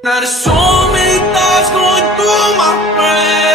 Now there's so many thoughts going through my brain.